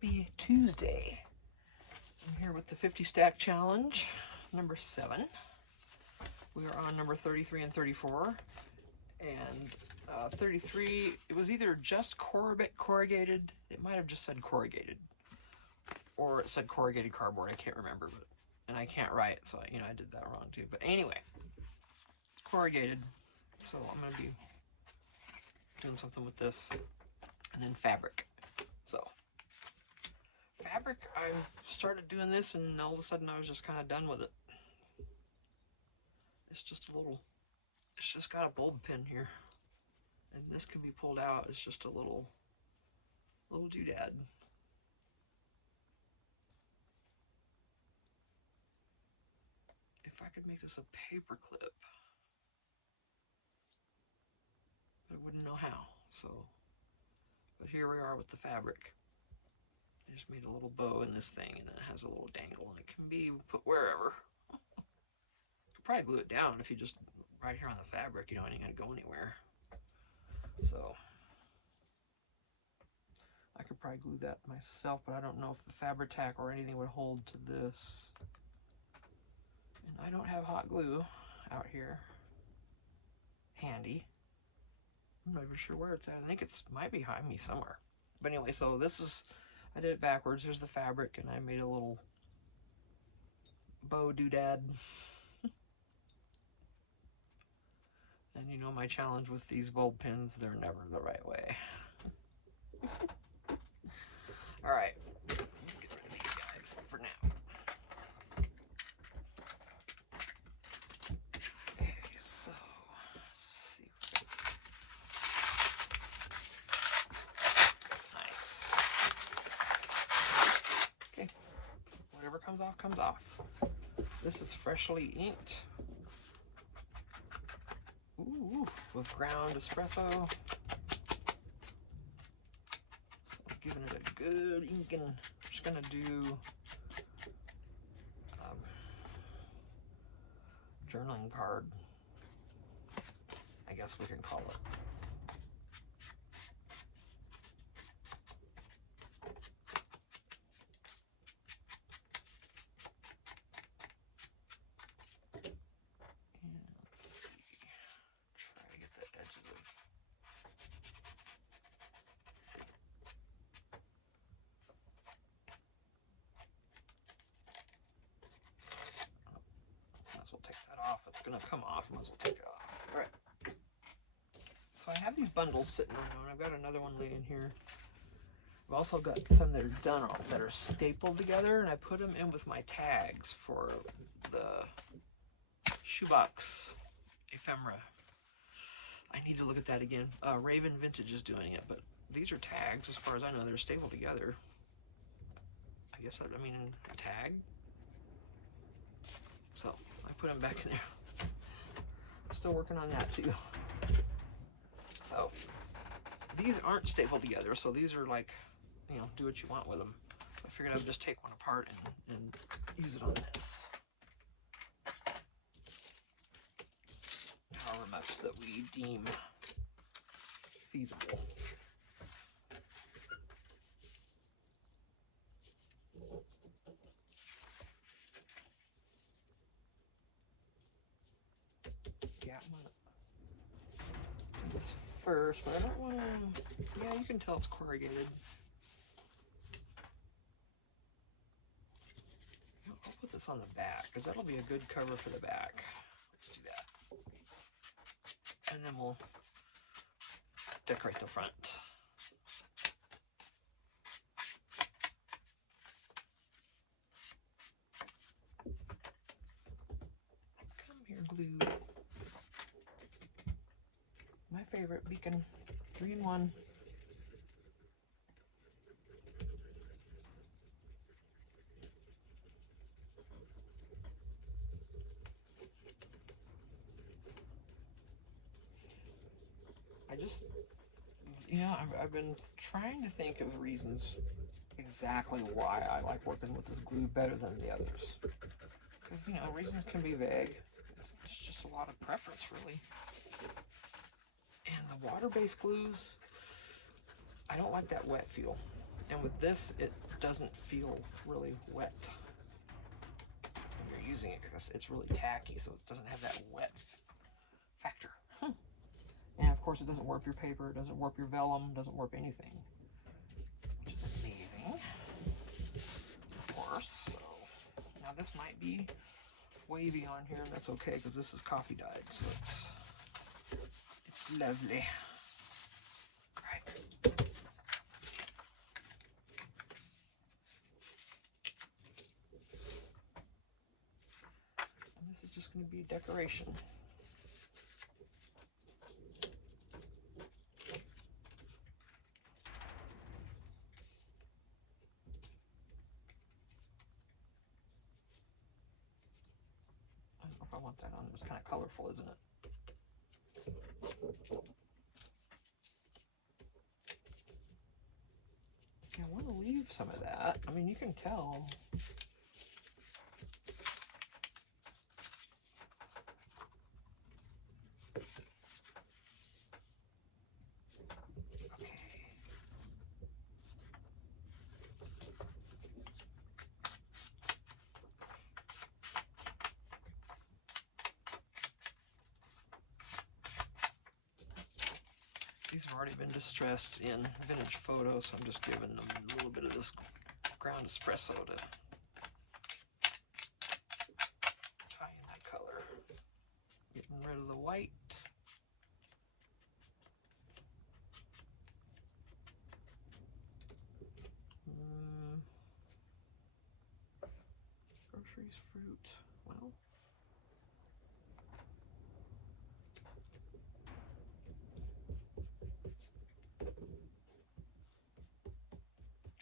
Happy Tuesday. I'm here with the 50 stack challenge, number 7. We are on number 33 and 34. And 33, it was either just corrugated, it might have just said corrugated, or it said corrugated cardboard, I can't remember, but, and I can't write, so I did that wrong too. But anyway, corrugated, so I'm going to be doing something with this. And then fabric. So fabric, I've started doing this and all of a sudden I was just kind of done with it. It's just it's just got a bulb pin here. And this can be pulled out. It's just a little doodad. If I could make this a paper clip, I wouldn't know how, so. But here we are with the fabric. I just made a little bow in this thing, and then it has a little dangle, and it can be put wherever. You could probably glue it down if you just right here on the fabric, it ain't gonna go anywhere. So I could probably glue that myself, but I don't know if the Fabri-Tac or anything would hold to this. And I don't have hot glue out here handy. I'm not even sure where it's at. I think it's might be behind me somewhere. But anyway, so this is, I did it backwards. Here's the fabric, and I made a little bow doodad. And my challenge with these bulb pins, they're never the right way. All right, let's get rid of these guys for now. Okay, so let's see. Nice. Okay, whatever comes off, comes off. This is freshly inked. Ooh, with ground espresso. So I'm giving it a good inking. I'm just gonna do journaling card, I guess we can call it. We'll take that off. It's gonna come off. Might as well take it off. All right. So I have these bundles sitting around. I've got another one laying here. I've also got some that are done, that are stapled together, and I put them in with my tags for the shoebox ephemera. I need to look at that again. Raven Vintage is doing it, but these are tags. As far as I know, they're stapled together. I guess I mean a tag. So I put them back in there. I'm still working on that too. So these aren't stapled together, so these are like, do what you want with them. I figured I would just take one apart and use it on this. However much that we deem feasible. Yeah, I'm gonna do this first, but I don't want to. Yeah, you can tell it's corrugated. I'll put this on the back because that'll be a good cover for the back. Let's do that, and then we'll decorate the front. Come here, glue. My favorite Beacon 3-in-1. I've been trying to think of reasons exactly why I like working with this glue better than the others. Because, reasons can be vague. It's just a lot of preference, really. And the water-based glues, I don't like that wet feel. And with this, it doesn't feel really wet when you're using it because it's really tacky, so it doesn't have that wet factor. And of course, it doesn't warp your paper, it doesn't warp your vellum, doesn't warp anything, which is amazing, of course. So now this might be wavy on here, and that's okay because this is coffee dyed, so it's lovely. Right. And this is just going to be decoration. I don't know if I want that on. It's kind of colorful, isn't it? See, I want to leave some of that. I mean, you can tell. These have already been distressed in vintage photos, so I'm just giving them a little bit of this ground espresso to tie in that color. Getting rid of the white. Groceries, fruit, well.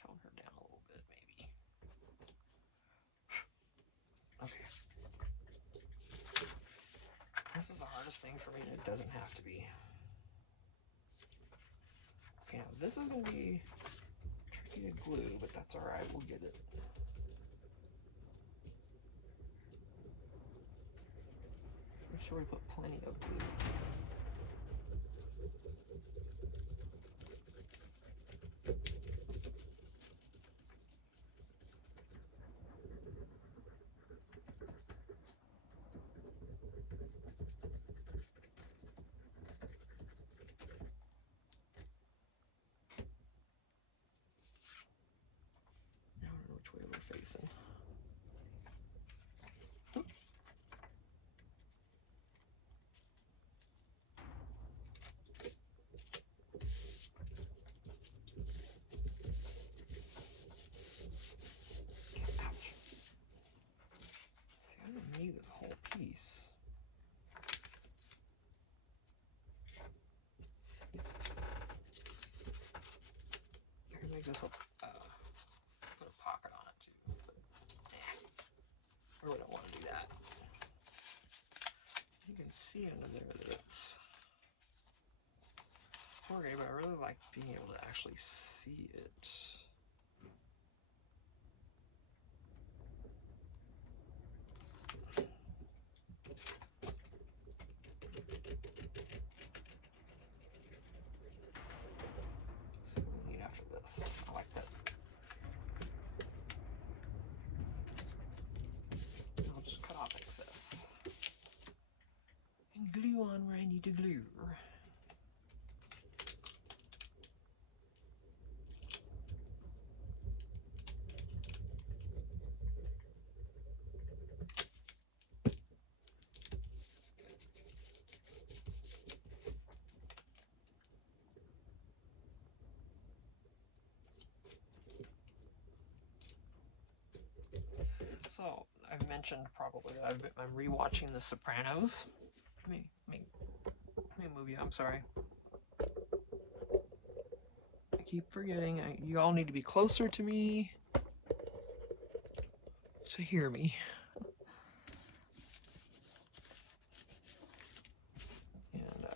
Tone her down a little bit, maybe. Okay. This is the hardest thing for me, and it doesn't have to be. Okay, now this is going to be tricky to glue, but that's alright, we'll get it. Make sure we put plenty of glue. Now I don't know which way we're facing. Ouch. See, I don't need this whole piece. I can make this look, put a pocket on it too, but I really don't want to do that. You can see under there that it's corrugated, but I really like being able to actually see it. So what do we need after this? I like that. I'll just cut off excess. And glue on where I need to glue. So, I've mentioned probably that I'm rewatching The Sopranos. Let me move you, I'm sorry. I keep forgetting, you all need to be closer to me to hear me. And,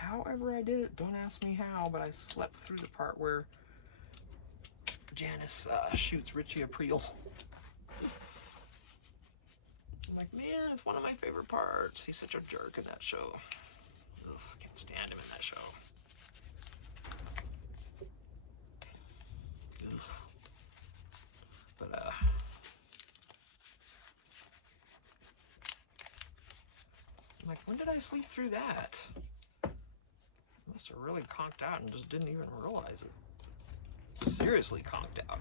however I did it, don't ask me how, but I slept through the part where Janice shoots Richie Aprile. I'm like, man, it's one of my favorite parts. He's such a jerk in that show. Ugh, I can't stand him in that show. When did I sleep through that? Must have really conked out and just didn't even realize it. Seriously conked out.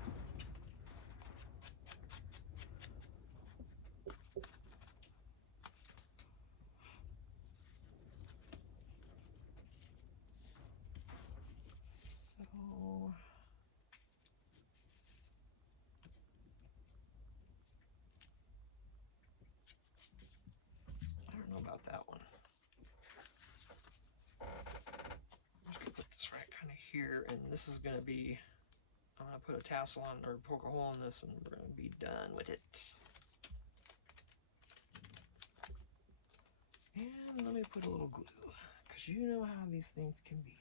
So I don't know about that one. I'm just gonna put this right kind of here, and this is gonna be, I'm gonna put a tassel on or poke a hole in this, and we're gonna be done with it. And let me put a little glue, because you know how these things can be.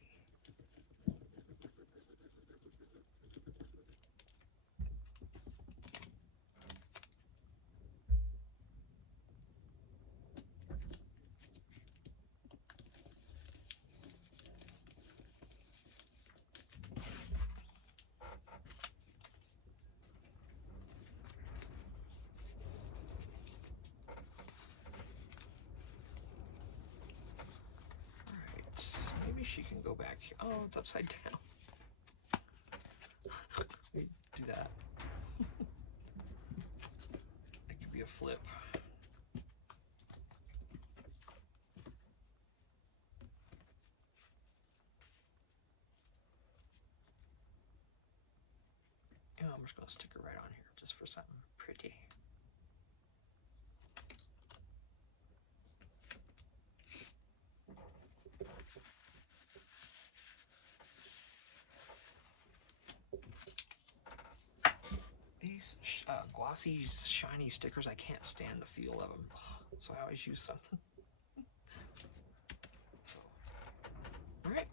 Maybe she can go back here. Oh, it's upside down. We do that. That could be a flip. Yeah, I'm just gonna stick her right on here just for something pretty. These glossy, shiny stickers, I can't stand the feel of them, so I always use something. So, all right.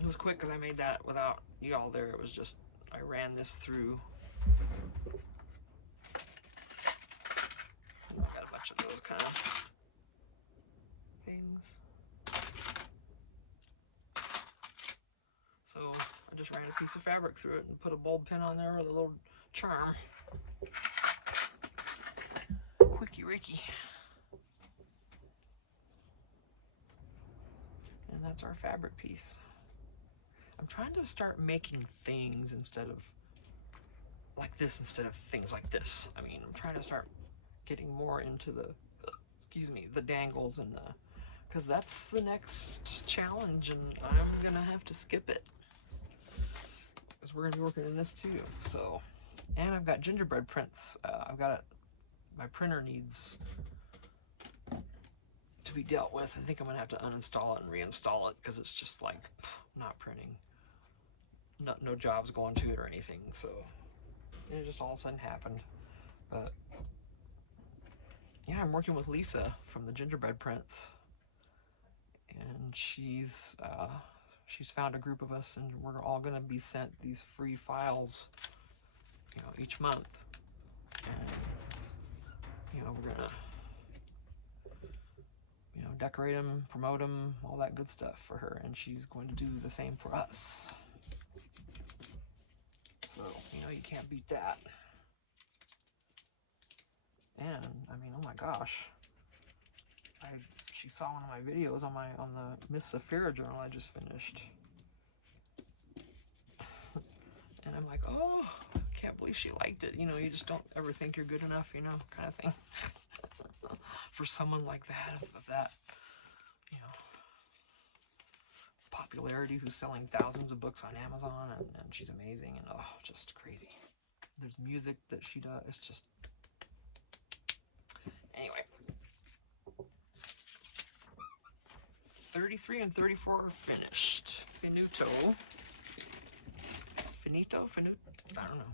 It was quick because I made that without y'all there. It was just, I ran this through. I got a bunch of those kind of things. So I just ran a piece of fabric through it and put a bulb pin on there with a little charm. Quickie Ricky. And that's our fabric piece. I'm trying to start making things instead of like this instead of things like this. I mean, I'm trying to start getting more into the, excuse me, the dangles and the, because that's the next challenge, and I'm gonna have to skip it because we're gonna be working in this too. So, and I've got gingerbread prints. I've got it. My printer needs to be dealt with. I think I'm gonna have to uninstall it and reinstall it because it's just like not printing. No jobs going to it or anything. So it just all of a sudden happened. But yeah, I'm working with Lisa from the gingerbread prints, and she's found a group of us, and we're all gonna be sent these free files, you know, each month, and you know, we're gonna, you know, decorate them, promote them, all that good stuff for her, and she's going to do the same for us. So, you know, you can't beat that. And I mean, oh my gosh, she saw one of my videos on the Miss Safira journal I just finished, and I'm like, oh, can't believe she liked it. You know, you just don't ever think you're good enough, you know, kind of thing. For someone like that, of that, you know, popularity, who's selling thousands of books on Amazon, and she's amazing, and oh, just crazy. There's music that she does. It's just, anyway. 33 and 34 are finished. Finito. I don't know.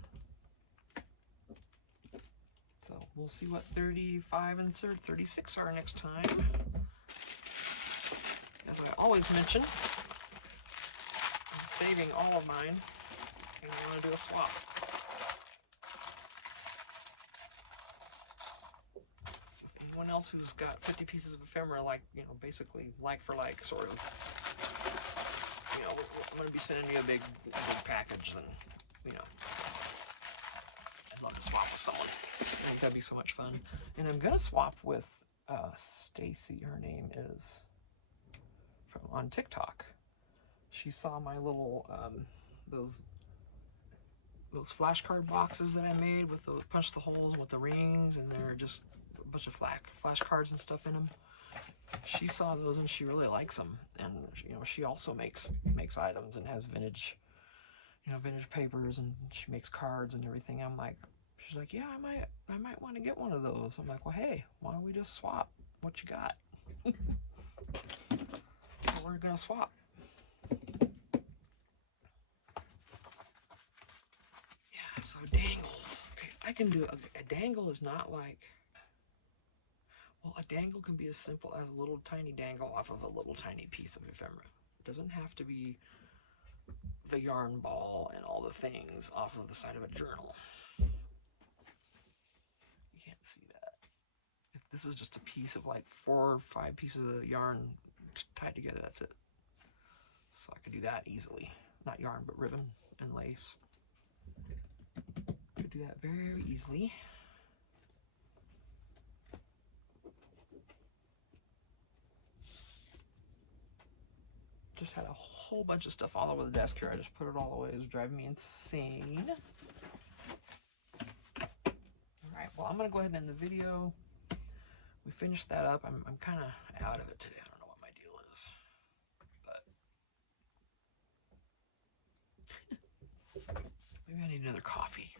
So we'll see what 35 and 36 are next time. As I always mention, I'm saving all of mine, and I want to do a swap. Anyone else who's got 50 pieces of ephemera, like, you know, basically like for like, sort of, you know, I'm going to be sending you a big package, then, you know, I'd love to swap with someone. I think that'd be so much fun. And I'm going to swap with Stacy, her name is, from on TikTok. She saw my little those flashcard boxes that I made with those punch the holes with the rings, and they're just a bunch of flashcards and stuff in them. She saw those and she really likes them, and you know, she also makes items and has vintage, you know, vintage papers, and she makes cards and everything. I'm like, she's like, yeah, I might want to get one of those. I'm like, well, hey, why don't we just swap what you got? So we're gonna swap. Yeah, so dangles. Okay, I can do a dangle is not like, well, a dangle can be as simple as a little tiny dangle off of a little tiny piece of ephemera. It doesn't have to be the yarn ball and all the things off of the side of a journal. You can't see that. If this is just a piece of like 4 or 5 pieces of yarn tied together, that's it. So I could do that easily. Not yarn, but ribbon and lace. Could do that very easily. Just had a whole bunch of stuff all over the desk here. I just put it all away. It was driving me insane. All right, well, I'm gonna go ahead and end the video. We finished that up. I'm kind of out of it today. I don't know what my deal is, but maybe I need another coffee.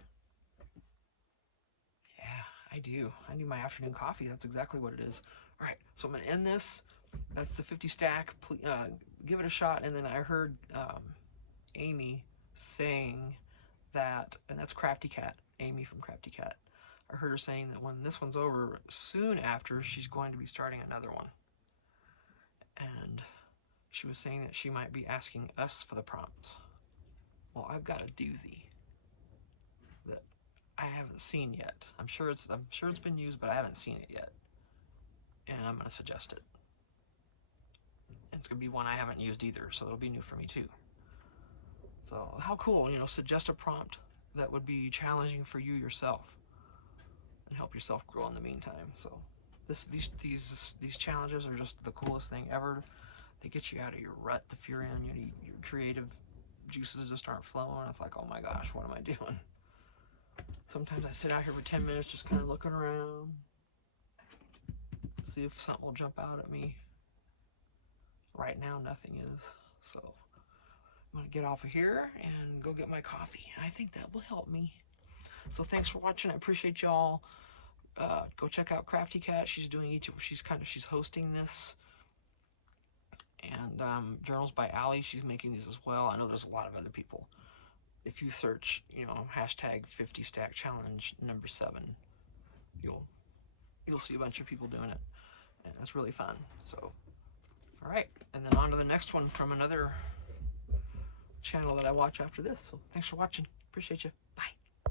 Yeah, I do. I need my afternoon coffee. That's exactly what it is. All right, so I'm gonna end this. That's the 50 stack. Give it a shot. And then I heard Amy saying that, and that's Crafty Cat, Amy from Crafty Cat. I heard her saying that when this one's over, soon after, she's going to be starting another one. And she was saying that she might be asking us for the prompts. Well, I've got a doozy that I haven't seen yet. I'm sure it's been used, but I haven't seen it yet. And I'm going to suggest it. It's going to be one I haven't used either, so it'll be new for me too. So how cool, you know, suggest a prompt that would be challenging for you yourself and help yourself grow in the meantime. So these challenges are just the coolest thing ever. They get you out of your rut if you're in, you know, your creative juices just aren't flowing. It's like, oh my gosh, what am I doing? Sometimes I sit out here for 10 minutes just kind of looking around, see if something will jump out at me. Right now, nothing is. So I'm gonna get off of here and go get my coffee, and I think that will help me. So thanks for watching. I appreciate y'all. Go check out Crafty Cat. She's doing she's hosting this, and Journals by Allie. She's making these as well. I know there's a lot of other people. If you search, you know, hashtag 50 stack challenge number 7, you'll see a bunch of people doing it, and it's really fun. So, all right, and then on to the next one from another channel that I watch after this. So thanks for watching. Appreciate you.